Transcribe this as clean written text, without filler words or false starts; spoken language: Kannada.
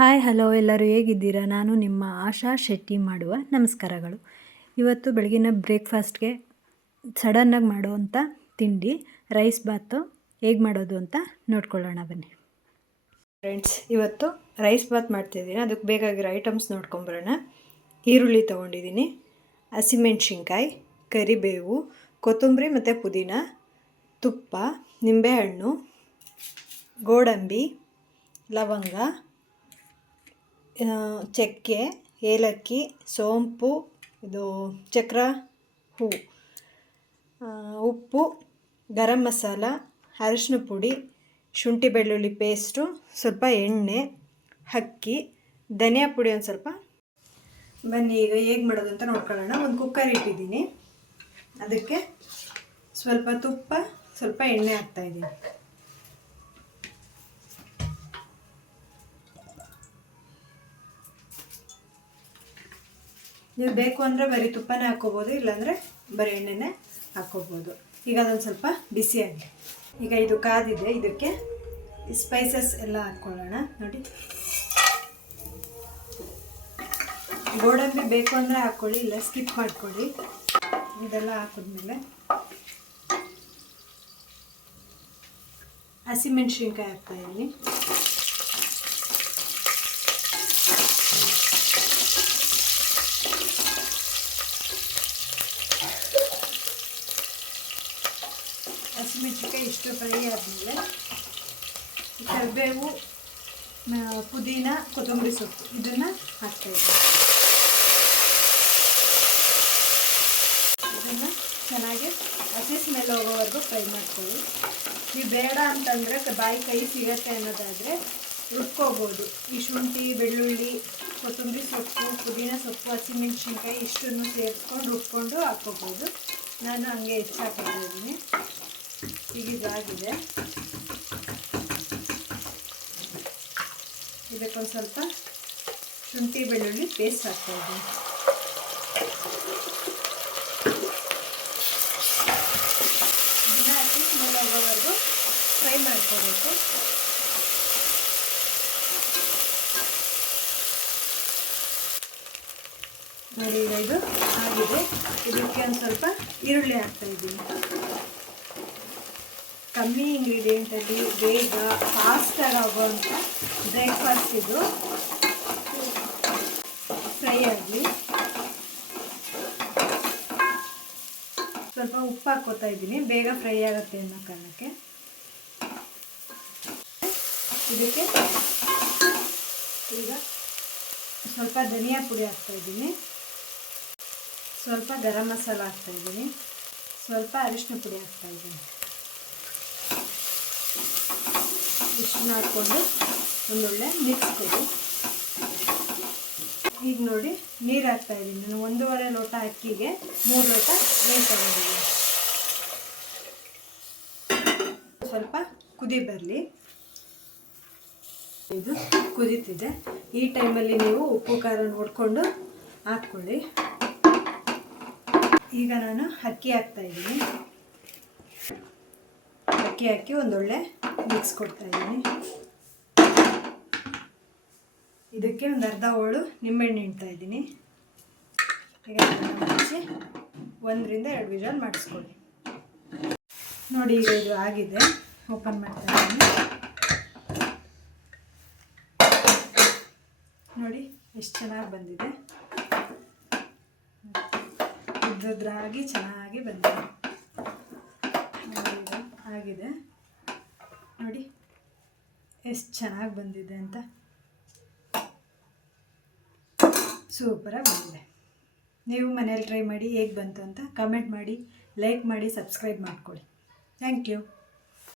ಹಾಯ್ ಹಲೋ ಎಲ್ಲರೂ ಹೇಗಿದ್ದೀರಾ? ನಾನು ನಿಮ್ಮ ಆಶಾ ಶೆಟ್ಟಿ ಮಾಡುವ ನಮಸ್ಕಾರಗಳು. ಇವತ್ತು ಬೆಳಗಿನ ಬ್ರೇಕ್ಫಾಸ್ಟ್ಗೆ ಸಡನ್ನಾಗಿ ಮಾಡುವಂಥ ತಿಂಡಿ ರೈಸ್ ಬಾತು ಹೇಗೆ ಮಾಡೋದು ಅಂತ ನೋಡ್ಕೊಳ್ಳೋಣ ಬನ್ನಿ ಫ್ರೆಂಡ್ಸ್. ಇವತ್ತು ರೈಸ್ ಬಾತ್ ಮಾಡ್ತಿದ್ದೀನಿ. ಅದಕ್ಕೆ ಬೇಕಾಗಿರೋ ಐಟಮ್ಸ್ ನೋಡ್ಕೊಂಬರೋಣ. ಈರುಳ್ಳಿ ತೊಗೊಂಡಿದ್ದೀನಿ, ಹಸಿಮೆಣ್ಸಿನ್ಕಾಯಿ, ಕರಿಬೇವು, ಕೊತ್ತಂಬರಿ ಮತ್ತು ಪುದೀನ, ತುಪ್ಪ, ನಿಂಬೆಹಣ್ಣು, ಗೋಡಂಬಿ, ಲವಂಗ, ಚಕ್ಕೆ, ಏಲಕ್ಕಿ, ಸೋಂಪು, ಇದು ಚಕ್ರ ಹೂವು, ಉಪ್ಪು, ಗರಂ ಮಸಾಲ, ಅರಿಶಿನ ಪುಡಿ, ಶುಂಠಿ ಬೆಳ್ಳುಳ್ಳಿ ಪೇಸ್ಟು, ಸ್ವಲ್ಪ ಎಣ್ಣೆ, ಅಕ್ಕಿ, ಧನಿಯಾ ಪುಡಿ ಒಂದು ಸ್ವಲ್ಪ. ಬನ್ನಿ ಈಗ ಹೇಗೆ ಮಾಡೋದು ಅಂತ ನೋಡ್ಕೊಳ್ಳೋಣ. ಒಂದು ಕುಕ್ಕರ್ ಇಟ್ಟಿದ್ದೀನಿ, ಅದಕ್ಕೆ ಸ್ವಲ್ಪ ತುಪ್ಪ, ಸ್ವಲ್ಪ ಎಣ್ಣೆ ಹಾಕ್ತಾಯಿದ್ದೀನಿ. ನೀವು ಬೇಕು ಅಂದರೆ ಬರೀ ತುಪ್ಪನೇ ಹಾಕ್ಕೋಬೋದು, ಇಲ್ಲಾಂದರೆ ಬರೀ ಎಣ್ಣೆನೇ ಹಾಕ್ಕೋಬೋದು. ಈಗ ಅದೊಂದು ಸ್ವಲ್ಪ ಬಿಸಿಯಾಗಲಿ. ಈಗ ಇದು ಕಾದಿದೆ, ಇದಕ್ಕೆ ಸ್ಪೈಸಸ್ ಎಲ್ಲ ಹಾಕ್ಕೊಳ್ಳೋಣ. ನೋಡಿ, ಗೋಡಂಬಿ ಬೇಕು ಅಂದರೆ ಹಾಕ್ಕೊಳ್ಳಿ, ಇಲ್ಲ ಸ್ಕಿಪ್ ಮಾಡ್ಕೊಳ್ಳಿ. ಇದೆಲ್ಲ ಹಾಕಿದ್ಮೇಲೆ ಹಸಿಮೆಣ್ಸಿನ್ಕಾಯಿ ಹಾಕ್ತಾಯಿದ್ದೀನಿ. ಹಸಿಮೆಣ್ಸಿನ್ಕಾಯಿ ಇಷ್ಟು ಫ್ರೈ ಆದಮೇಲೆ ಕರಿಬೇವು, ಪುದೀನ, ಕೊತ್ತಂಬರಿ ಸೊಪ್ಪು ಇದನ್ನು ಹಾಕ್ತಾಯಿದ್ದೀನಿ. ಇದನ್ನು ಚೆನ್ನಾಗಿ ಹಸಿ ಸ್ಮೆಲ್ ಹೋಗೋವರೆಗೂ ಫ್ರೈ ಮಾಡ್ಕೊಳ್ಳಿ. ನೀವು ಬೇಡ ಅಂತಂದರೆ ಬಾಯಿ ಕೈ ಸಿಗತ್ತೆ ಅನ್ನೋದಾದರೆ ರುಬ್ಕೋಬೋದು. ಈ ಶುಂಠಿ, ಬೆಳ್ಳುಳ್ಳಿ, ಕೊತ್ತಂಬರಿ ಸೊಪ್ಪು, ಪುದೀನ ಸೊಪ್ಪು, ಹಸಿಮೆಣ್ಸಿನ್ಕಾಯಿ ಇಷ್ಟನ್ನು ಸೇರಿಸ್ಕೊಂಡು ರುಬ್ಕೊಂಡು ಹಾಕ್ಕೋಬೋದು. ನಾನು ಹಂಗೆ ಹೆಚ್ಚು ಹಾಕ್ತಾಯಿದ್ದೀನಿ. ಈಗ ಇದಾಗಿದೆ, ಇದಕ್ಕೊಂದು ಸ್ವಲ್ಪ ಶುಂಠಿ ಬೆಳ್ಳುಳ್ಳಿ ಪೇಸ್ಟ್ ಹಾಕ್ತಾಯಿದ್ದೀನಿ. ಇದನ್ನ ಹಾಕಿ ಸ್ಮೆಲ್ ಹೋಗೋವರೆಗೂ ಫ್ರೈ ಮಾಡ್ಕೋಬೇಕು. ನೋಡಿ, ಈಗ ಇದು ಆಗಿದೆ. ಇದಕ್ಕೆ ಒಂದು ಸ್ವಲ್ಪ ಈರುಳ್ಳಿ ಹಾಕ್ತಾಯಿದ್ದೀನಿ. ಕಮ್ಮಿ ಇಂಗ್ರೀಡಿಯೆಂಟಲ್ಲಿ ಬೇಗ ಫಾಸ್ಟಾಗಿ ಆಗೋವಂಥ ಬ್ರೇಕ್ಫಾಸ್ಟ್ ಇದು. ಫ್ರೈ ಆಗಲಿ. ಸ್ವಲ್ಪ ಉಪ್ಪು ಹಾಕ್ಕೋತಾ ಇದ್ದೀನಿ, ಬೇಗ ಫ್ರೈ ಆಗುತ್ತೆ ಅನ್ನೋ ಕಾರಣಕ್ಕೆ. ಇದಕ್ಕೆ ಈಗ ಸ್ವಲ್ಪ ಧನಿಯಾ ಪುಡಿ ಹಾಕ್ತಾಯಿದ್ದೀನಿ, ಸ್ವಲ್ಪ ಗರಂ ಮಸಾಲ ಹಾಕ್ತಾಯಿದ್ದೀನಿ, ಸ್ವಲ್ಪ ಅರಿಶಿನ ಪುಡಿ ಹಾಕ್ತಾಯಿದ್ದೀನಿ. ಇಷ್ಟನ್ನ ಹಾಕ್ಕೊಂಡು ಒಂದೊಳ್ಳೆ ಮಿಕ್ಸ್ ಕೊಡಿ. ಈಗ ನೋಡಿ, ನೀರು ಹಾಕ್ತಾಯಿದ್ದೀನಿ. ನಾನು 1.5 ಲೋಟ ಅಕ್ಕಿಗೆ 3 ಲೋಟ ನೀರು ತಗೊಂಡಿದ್ದೀನಿ. ಸ್ವಲ್ಪ ಕುದಿ ಬರಲಿ. ಇದು ಕುದೀತಿದೆ. ಈ ಟೈಮಲ್ಲಿ ನೀವು ಉಪ್ಪು ಖಾರ ನೋಡಿಕೊಂಡು ಹಾಕ್ಕೊಳ್ಳಿ. ಈಗ ನಾನು ಅಕ್ಕಿ ಹಾಕ್ತಾಯಿದ್ದೀನಿ. ಅಕ್ಕಿ ಹಾಕಿ ಒಂದೊಳ್ಳೆ ಮಿಕ್ಸ್ ಕೊಡ್ತಾಯಿದ್ದೀನಿ. ಇದಕ್ಕೆ ಒಂದು ಅರ್ಧ ಹೋಳು ನಿಂಬೆಹಣ್ಣು ಇಡ್ತಾಯಿದ್ದೀನಿ. ಈಗ ಮುಚ್ಚಿ 1-2 ವಿಷಲ್ ಮಾಡಿಸ್ಕೊಳ್ಳಿ. ನೋಡಿ, ಈಗ ಇದು ಆಗಿದೆ. ಓಪನ್ ಮಾಡ್ತಾಯಿದ್ದೀನಿ. ನೋಡಿ ಎಷ್ಟು ಚೆನ್ನಾಗಿ ಬಂದಿದೆ. ಉದ್ದುದ್ರಾಗಿ ಚೆನ್ನಾಗಿ ಬಂದಿದೆ. ಆಗಿದೆ ನೋಡಿ ಎಷ್ಟು ಚೆನ್ನಾಗಿ ಬಂದಿದೆ ಅಂತ. ಸೂಪರಾಗಿ ಬಂದಿದೆ. ನೀವು ಮನೇಲಿ ಟ್ರೈ ಮಾಡಿ ಹೇಗೆ ಬಂತು ಅಂತ ಕಮೆಂಟ್ ಮಾಡಿ, ಲೈಕ್ ಮಾಡಿ, ಸಬ್ಸ್ಕ್ರೈಬ್ ಮಾಡ್ಕೊಳ್ಳಿ. Thank you.